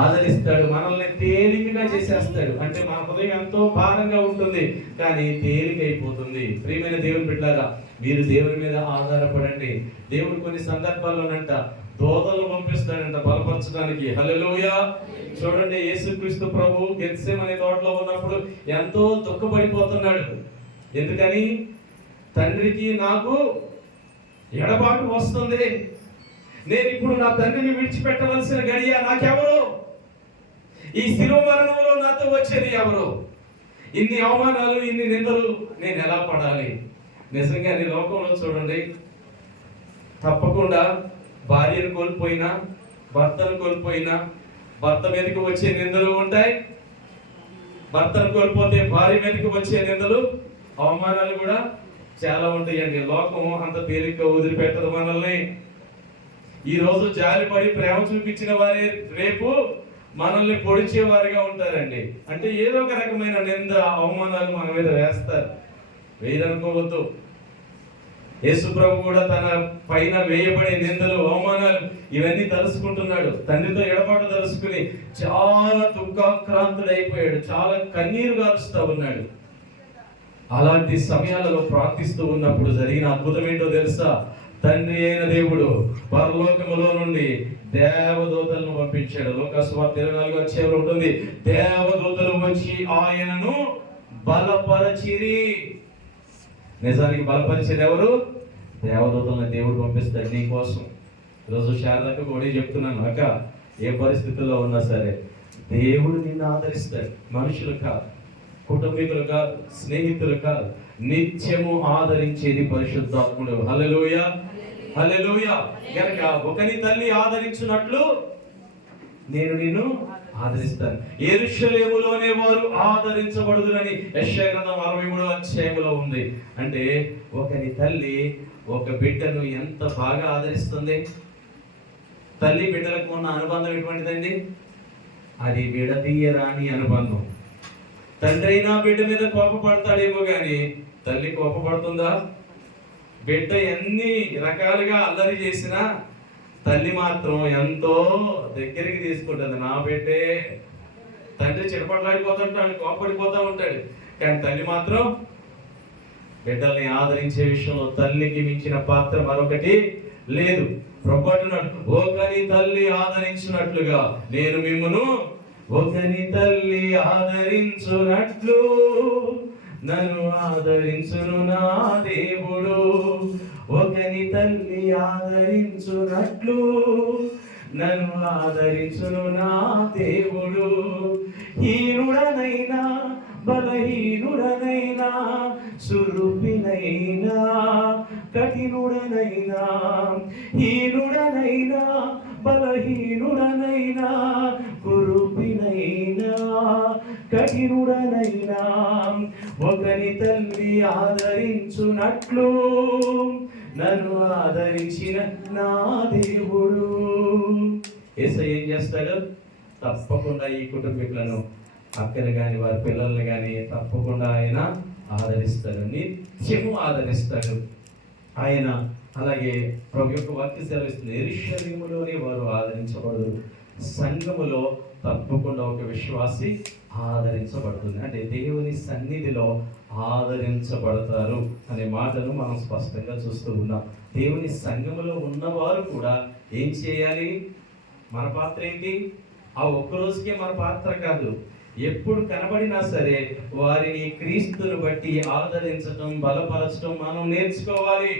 ఆదరిస్తాడు, మనల్ని తేలికగా చేసేస్తాడు. అంటే మన హృదయం ఎంతో భారంగా ఉంటుంది, కానీ తేలికైపోతుంది. ప్రియమైన దేవుని బిడ్డలారా, మీరు దేవుని మీద ఆధారపడండి. దేవుడు కొన్ని సందర్భాల్లోనంట దూతలను పంపిస్తాడంట బలపరచడానికి. హల్లెలూయా. చూడండి, యేసుక్రీస్తు ప్రభు గెత్సెమనే తోటలో ఉన్నప్పుడు ఎంతో దుఃఖపడిపోతున్నాడు. ఎందుకని? తండ్రికి నాకు ఎడబాటు వస్తుంది, నేను ఇప్పుడు నా తండ్రిని విడిచిపెట్టవలసిన గడియ నాకెవరు? ఈ శిలువ మరణంలో నాతో వచ్చేది ఎవరు? ఇన్ని అవమానాలు, ఇన్ని నిందలు నేను ఎలా పడాలి? నిజంగా ఈ లోకంలో చూడండి, తప్పకుండా భార్యను కోల్పోయినా, భర్తను కోల్పోయినా భర్త మీదకి వచ్చే నిందలు ఉంటాయి. భర్తను కోల్పోతే భార్య మీదకి వచ్చే నిందలు, అవమానాలు కూడా చాలా ఉంటాయండి. లోకం అంత తేలిక వదిలిపెట్టదు మనల్ని. ఈ రోజు జాలిపడి ప్రేమ చూపించిన వారే రేపు మనల్ని పొడిచే వారిగా ఉంటారండి. అంటే ఏదో ఒక రకమైన నింద, అవమానాలు మన మీద వేస్తారు. వేయరనుకోవద్దు. యేసు ప్రభు కూడా తన పైన వేయబడే నిందలు, అవమానాలు ఇవన్నీ తలుసుకుంటున్నాడు. తండ్రితో ఎడబాటు తలుసుకుని చాలా దుఃఖాక్రాంతుడైపోయాడు, చాలా కన్నీరు గారుస్తూ ఉన్నాడు. అలాంటి సమయాలలో ప్రార్థిస్తూ ఉన్నప్పుడు జరిగిన అద్భుతం ఏంటో తెలుసా? తండ్రి అయిన దేవుడు పరలోకములో నుండి దేవదూతలను పంపించాడు. లోకా సువార్త 24వ అధ్యాయంలో ఉంటుంది. దేవదూతలు వచ్చి ఆయనను బలపరచిరి. నిజానికి బలపరిచేది ఎవరు? దేవదూతలను దేవుడు పంపిస్తాడు నీ కోసం. ఈరోజు శారదకు కూడా చెప్తున్నాను, అక్క ఏ పరిస్థితుల్లో ఉన్నా సరే దేవుడు నిన్ను ఆదరిస్తాడు. మనుషులు కాదు, కుటుంబీకులు కాదు, స్నేహితులు కాదు, నిత్యము ఆదరించేది పరిశుద్ధాత్ముడు. హల్లెలూయా, హల్లెలూయా. కనుక ఒకని తల్లి ఆదరించినట్లు నేను నిన్ను ఆదరిస్తాను. యెరూషలేములోనే వారు ఆదరించబడుదురని యెషయా గ్రంథం 63వ అధ్యాయంలో ఉంది. అంటే ఒకని తల్లి ఒక బిడ్డను ఎంత బాగా ఆదరిస్తుంది. తల్లి బిడ్డలకు ఉన్న అనుబంధం ఎటువంటిదండి? అది విడదీయరాని అనుబంధం. తండ్రి అయినా బిడ్డ మీద కోపపడతాడేమో కానీ తల్లి కోపపడుతుందా? బిడ్డ ఎన్ని రకాలుగా అల్లరి చేసినా తల్లి మాత్రం ఎంతో దగ్గరికి తీసుకుంటుంది. నా బిడ్డే. తండ్రి చిరపడలాడిపోతుంటాడు, కోపడిపోతూ ఉంటాడు, కానీ తల్లి మాత్రం బిడ్డల్ని ఆదరించే విషయంలో తల్లికి మించిన పాత్ర మరొకటి లేదు. పొరపాటున్నాడు, ఒకని తల్లి ఆదరించినట్లుగా నేను మిమ్మును, ఒకని తల్లి ఆదరించునట్లు నన్ను ఆదరించును నా దేవుడు. ఒకని తల్లి ఆదరించునట్లు నన్ను ఆదరించును నా దేవుడు. హీనుడనైనా బలహీనుడనైనా, సురూపినైనా కఠినుడనైనా, హీనుడనైనా బలహీనుడనైనా, కురూపినైనా కఠినుడనైనా, ఒకని తల్లి ఆదరించునట్లు నన్ను ఆదరించిన నా దేవుడు. యేసయ్య ఏం చేస్తాడు? తప్పకుండా ఈ కుటుంబీకులను, అక్కని కానీ వారి పిల్లల్ని కానీ తప్పకుండా ఆయన ఆదరిస్తాడు, నిత్యము ఆదరిస్తాడు ఆయన. అలాగే ప్రభు యొక్క వాక్య సెలవిస్తుంది, యెరూషలేములోనే వారు ఆదరించబడు. సంఘములో తప్పకుండా ఒక విశ్వాసి ఆదరించబడుతుంది. అంటే దేవుని సన్నిధిలో ఆదరించబడతారు అనే మాటను మనం స్పష్టంగా చూస్తూ ఉన్నాం. దేవుని సంఘములో ఉన్నవారు కూడా ఏం చేయాలి? మన పాత్ర ఏంటి? ఆ ఒక్కరోజుకే మన పాత్ర కాదు, ఎప్పుడు కనబడినా సరే వారిని క్రీస్తుని బట్టి ఆదరించటం, బలపరచడం మనం నేర్చుకోవాలి.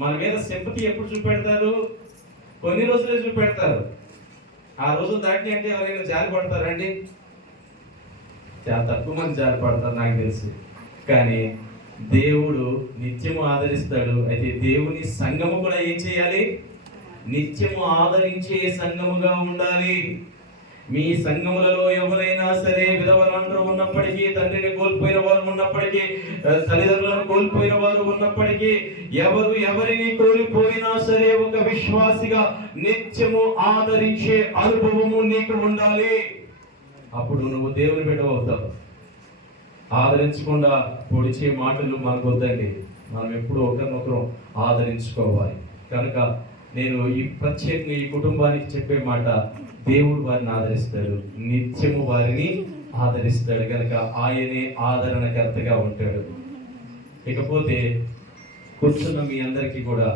మన మీద సింపతి ఎప్పుడు చూపెడతారు? కొన్ని రోజులే చూపెడతారు. ఆ రోజు దాటి అంటే ఎవరైనా జాలి పడతారండి? చాలా తక్కువ మంది జాలి పడతారు నాకు తెలిసి. కానీ దేవుడు నిత్యము ఆదరిస్తాడు. అయితే దేవుని సంఘము కూడా ఏం చేయాలి? నిత్యము ఆదరించే సంఘముగా ఉండాలి. మీ సంఘములలో ఎవరైనా సరే విధవరాండ్రు ఉన్నప్పటికీ, తండ్రిని కోల్పోయిన వారు ఉన్నప్పటికీ, తల్లిదండ్రులను కోల్పోయిన వారు ఉన్నప్పటికీ, ఎవరు ఎవరిని కోల్పోయినా సరే ఒక విశ్వాసిగా నిత్యము ఆదరించే అనుభవము నీకు ఉండాలి. అప్పుడు నువ్వు దేవుని బిడ్డ అవుతావు. ఆదరించకుండా పొడిచే మాటలు మనకు వద్దండి. మనం ఎప్పుడు ఒకరినొకరు ఆదరించుకోవాలి. కనుక నేను ఈ ప్రత్యేకంగా ఈ కుటుంబానికి చెప్పే మాట, దేవుడు వారిని ఆదరిస్తాడు, నిత్యము వారిని ఆదరిస్తాడు కనుక ఆయనే ఆదరణకర్తగా ఉంటాడు. ఇకపోతే కూర్చున్న మీ అందరికీ కూడా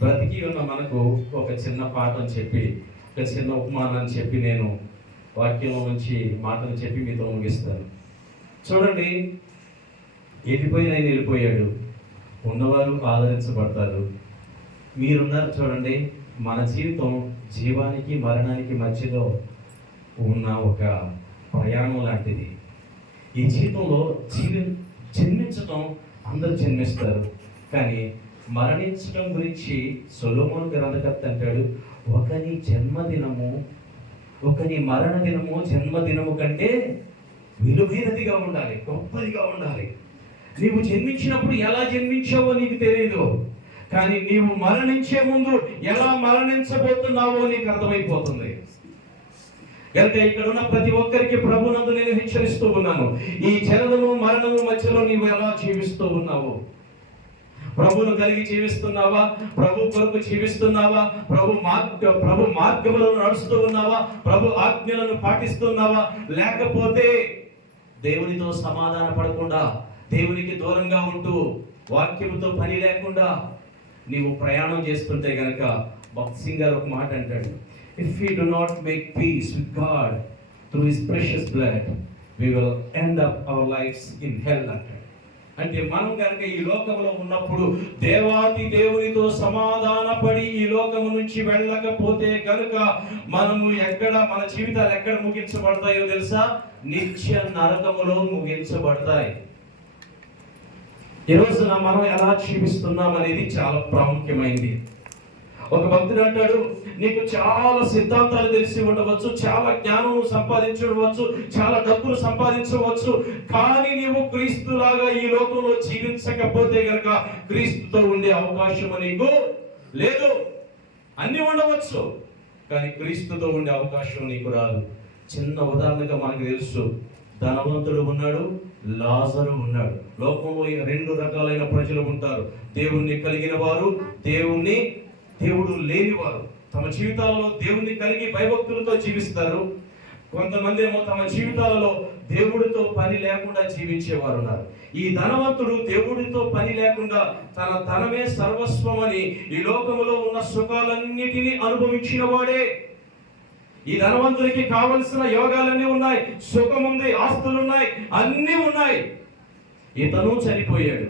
బ్రతికి ఉన్న మనకు ఒక చిన్న పాఠం చెప్పి, ఒక చిన్న ఉపమానాన్ని చెప్పి నేను వాక్యం నుంచి మాటలు చెప్పి మీతో ముగిస్తాను. చూడండి, వెళ్ళిపోయిన ఆయన వెళ్ళిపోయాడు, ఉన్నవారు ఆదరించబడతారు. మీరున్నారు చూడండి. మన జీవితం జీవానికి మరణానికి మధ్యలో ఉన్న ఒక ప్రయాణం లాంటిది. ఈ జీవితంలో జన్మించడం అందరూ జన్మిస్తారు, కానీ మరణించడం గురించి సొలొమోను గ్రంథకర్త అంటాడు, ఒకని మరణ దినము జన్మదినము కంటే విలువైనదిగా ఉండాలి, గొప్పదిగా ఉండాలి. నీవు జన్మించినప్పుడు ఎలా జన్మించావో నీకు తెలియదు, కానీ నీవు మరణించే ముందు ఎలా మరణించబోతున్నావో నీకు అర్థమైపోతుంది. కనుక ఇక్కడ ఉన్న ప్రతి ఒక్కరికి ప్రభునందు నేను హెచ్చరిస్తూ ఉన్నాను, ఈ జననము మరణము మధ్యలో నీవు ఎలా జీవిస్తూ ఉన్నావు? ప్రభువును కలిగి జీవిస్తున్నావా? ప్రభు కొరకు జీవిస్తున్నావా? ప్రభు మార్గములను నడుస్తూ ఉన్నావా? ప్రభు ఆజ్ఞలను పాటిస్తున్నావా? లేకపోతే దేవునితో సమాధాన పడకుండా, దేవునికి దూరంగా ఉంటూ, వాక్యముతో పని లేకుండా నీవు ప్రయాణం చేస్తుంటే గనక భక్త్ సింగ్ గారు ఒక మాట అంటాడు, if we do not make peace with God through his precious blood, we will end up our lives in hell అంటాడు. అంటే మనం కనుక ఈ లోకంలో ఉన్నప్పుడు దేవాది దేవునితో సమాధాన పడి ఈ లోకము నుంచి వెళ్ళకపోతే కనుక మనము మన జీవితాలు ఎక్కడ ముగించబడతాయో తెలుసా? నిత్య నరకములో ముగించబడతాయి. ఈ రోజున మనం ఎలా జీవిస్తున్నాం అనేది చాలా ప్రాముఖ్యమైంది. ఒక భక్తుడు అంటాడు, నీకు చాలా సిద్ధాంతాలు తెలిసి ఉండవచ్చు, చాలా జ్ఞానం సంపాదించవచ్చు, చాలా డబ్బులు సంపాదించవచ్చు, కానీ నీవు క్రీస్తులాగా ఈ లోకంలో జీవించకపోతే గనక క్రీస్తుతో ఉండే అవకాశం నీకు లేదు. అన్ని ఉండవచ్చు, కానీ క్రీస్తుతో ఉండే అవకాశం నీకు రాదు. చిన్న ఉదాహరణగా మనకు తెలుసు, ధనవంతుడు ఉన్నాడు, లాజరు ఉన్నాడు. లోకంలో రెండు రకాలైన ప్రజలు ఉంటారు, దేవుణ్ణి కలిగిన వారు, దేవుడు లేనివారు. తమ జీవితాలలో దేవుణ్ణి కలిగి భయభక్తులతో జీవిస్తారు. కొంతమంది ఏమో తమ జీవితాలలో దేవుడితో పని లేకుండా జీవించేవారు ఉన్నారు. ఈ ధనవంతుడు దేవుడితో పని లేకుండా తన ధనమే సర్వస్వం అని ఈ లోకములో ఉన్న సుఖాలన్నిటినీ అనుభవించిన వాడే. ఈ ధనవంతుడికి కావలసిన యోగాలన్నీ ఉన్నాయి, సుఖం ఉంది, ఆస్తులు ఉన్నాయి, అన్నీ ఉన్నాయి. ఇతను చనిపోయాడు.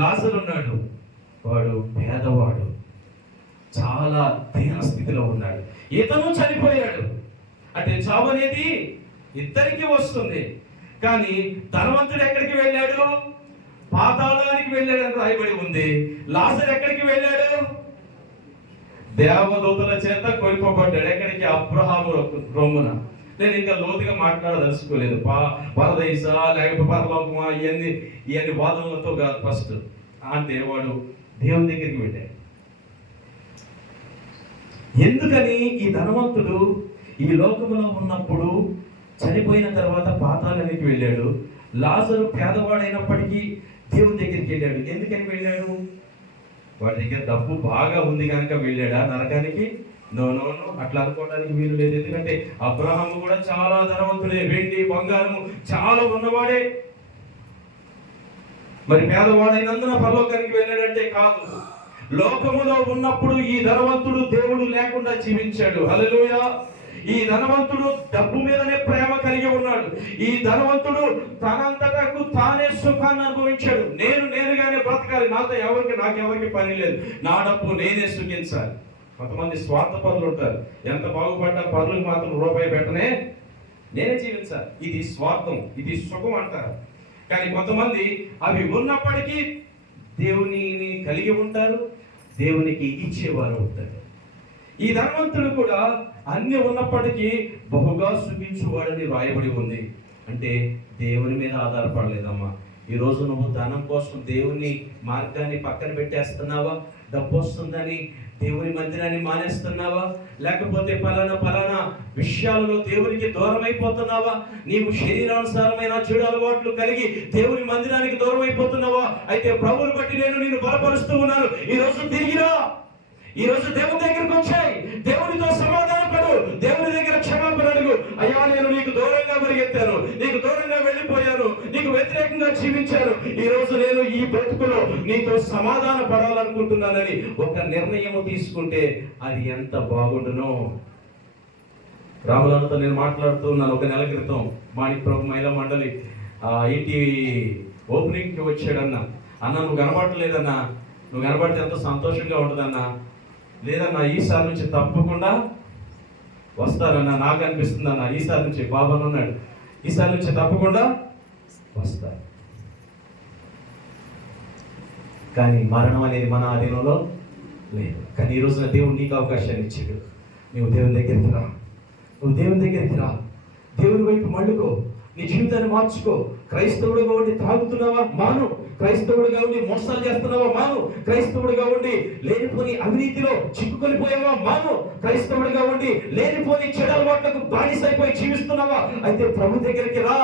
లాజరు ఉన్నాడు, వాడు పేదవాడు, చాలా దీన స్థితిలో ఉన్నాడు. ఇతను చనిపోయాడు. అంటే చావు అనేది ఇద్దరికి వస్తుంది. కానీ ధనవంతుడు ఎక్కడికి వెళ్ళాడు? పాతాళానికి వెళ్ళాడని రాయబడి ఉంది. లాజరు ఎక్కడికి వెళ్ళాడు? దేవదూతల చేత కొనిపోబడ్డాడు. ఎక్కడికి? అబ్రహాము రొమ్మున. నేను ఇంకా లోతుగా మాట్లాడదలుచుకోలేదు. పరదేశ లేకపోతే పరలోకమా, ఇవన్నీ వాదనలతో కాదు. ఫస్ట్ అంటే వాడు దేవుని దగ్గరికి వెళ్ళాడు. ఎందుకని? ఈ ధనవంతుడు ఈ లోకంలో ఉన్నప్పుడు చనిపోయిన తర్వాత పాతాళానికి వెళ్ళాడు. లాజరు పేదవాడైనప్పటికీ దేవుని దగ్గరికి వెళ్ళాడు. ఎందుకని వెళ్ళాడు? వాడి దగ్గర డబ్బు బాగా ఉంది కనుక వెళ్ళాడా నరకానికి? నో, అట్లా అనుకోవడానికి వీలు లేదు. ఎందుకంటే అబ్రహాము కూడా చాలా ధనవంతుడే, వెండి బంగారము చాలా ఉన్నవాడే. మరి పేదవాడైనందున పరలోకానికి వెళ్ళాడంటే కాదు. లోకములో ఉన్నప్పుడు ఈ ధనవంతుడు దేవుడు లేకుండా జీవించాడు. హల్లెలూయా. ఈ ధనవంతుడు డబ్బు మీదనే ప్రేమ కలిగి ఉన్నాడు. ఈ ధనవంతుడు తనంతటకు తానే సుఖాన్ని అనుభవించాడు. నేనుగానే బ్రతకాలి, నాకెవరికి పని లేదు, నా డబ్బు నేనే సుఖించాలి. కొంతమంది స్వార్థపరులు ఉంటారు, ఎంత బాగుపడ్డా పరులకు మాత్రం రూపాయి పెట్టనే నేనే జీవించాలి. ఇది స్వార్థం, ఇది సుఖం అంటారు. కానీ కొంతమంది అవి ఉన్నప్పటికీ దేవునిని కలిగి ఉంటారు, దేవునికి ఇచ్చేవారు ఉంటారు. ఈ ధనవంతుడు కూడా అన్ని ఉన్నప్పటికీ బహుగా సుఖించువాడని రాయబడి ఉంది. అంటే దేవుని మీద ఆధారపడలేదమ్మా. ఈరోజు నువ్వు ధనం కోసం దేవుని మార్గాన్ని పక్కన పెట్టేస్తున్నావా? డబ్బు వస్తుందని దేవుని మందిరాన్ని మానేస్తున్నావా? లేకపోతే పలానా విషయాలలో దేవునికి దూరం అయిపోతున్నావా? నీవు శరీరానుసారమైన చెడు అలవాట్లు కలిగి దేవుని మందిరానికి దూరం అయిపోతున్నావా? అయితే ప్రభువుని బట్టి నేను నిన్ను బలపరుస్తూ ఉన్నాను. ఈరోజు తిరిగిరా. ఈ రోజు దేవుని దగ్గరికి వచ్చాయి, దేవునితో సమాధానపడు, దేవుని దగ్గర క్షమాపణ అడుగు. అయ్యా, నేను నీకు దూరంగా పరిగెత్తాను, నీకు దూరంగా వెళ్ళిపోయాను, నీకు వ్యతిరేకంగా జీవించాను. ఈ రోజు నేను ఈ బ్రతుకులో నీతో సమాధాన పడాలనుకుంటున్నానని ఒక నిర్ణయం తీసుకుంటే అది ఎంత బాగుండునో. రాములన్నతో నేను మాట్లాడుతున్నాను ఒక నెల క్రితం. మాణిక్ ప్రభు మహిళా మండలి ఇంటి ఓపెనింగ్కి వచ్చాడన్న. అన్న, నువ్వు కనబడలేదన్నా, నువ్వు కనబడితే ఎంతో సంతోషంగా ఉంటుందన్నా. లేదన్నా, ఈసారి నుంచి తప్పకుండా వస్తారన్నా, నాకు అనిపిస్తుంది అన్న. ఈసారి నుంచి బాబా ఉన్నాడు, ఈసారి నుంచి తప్పకుండా వస్తారు. కానీ మరణం అనేది మన ఆధీనంలో లేదు. కానీ ఈ రోజున దేవుడు నీకు అవకాశాన్ని ఇచ్చాడు. నువ్వు దేవుని దగ్గరికి రా, నువ్వు దేవుని దగ్గరికి రా, దేవుని వైపు మళ్ళుకో, నీ జీవితాన్ని మార్చుకో. క్రైస్తవుడిగా ఉండి తాగుతున్నావా? మాను. క్రైస్తవుడిగా ఉండి మోసాలు చేస్తున్నావా? మాను. క్రైస్తవుడిగా ఉండి లేనిపోని అవినీతిలో చిక్కుకొనిపోయావా? మాను. క్రైస్తవుడిగా ఉండి లేనిపోని చెడు అలవాట్లకు బానిసైపోయి జీవిస్తున్నావా? అయితే ప్రభు దగ్గరికి రా.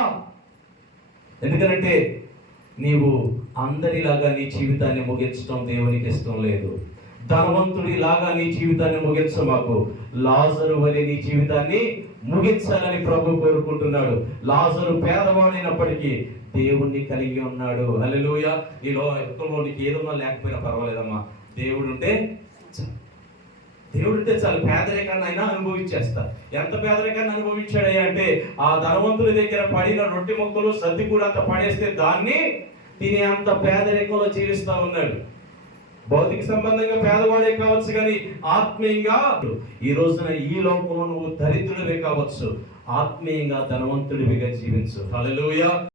ఎందుకంటే నీవు అందరిలాగా నీ జీవితాన్ని ముగించడం దేవునికి ఇష్టం లేదు. ధనవంతుడి లాగా నీ జీవితాన్ని ముగించమాకు. లాజరు వలె నీ జీవితాన్ని ముగించాలని ప్రభు కోరుకుంటున్నాడు. లాజరు పేదవాడైనప్పటికీ దేవుణ్ణి కలిగి ఉన్నాడు. హల్లెలూయా. నీలో నీకు ఏదన్నా లేకపోయినా పర్వాలేదమ్మా, దేవుడుంటే చాలు. పేదరికాన్ని అయినా అనుభవించేస్తా. ఎంత పేదరికాన్ని అనుభవించాడయ్యా అంటే, ఆ ధనవంతుడి దగ్గర పడిన రొట్టె ముక్కలు సర్ది కూడా అంత పడేస్తే దాన్ని తినే అంత పేదరికంలో జీవిస్తా ఉన్నాడు. భౌతిక సంబంధంగా పేదవాడే కావచ్చు, కానీ ఆత్మీయంగా ఈ రోజున ఈ లోకంలో నువ్వు దరిద్రుడివే కావచ్చు, ఆత్మీయంగా ధనవంతుడివిగా జీవించు. హల్లెలూయా.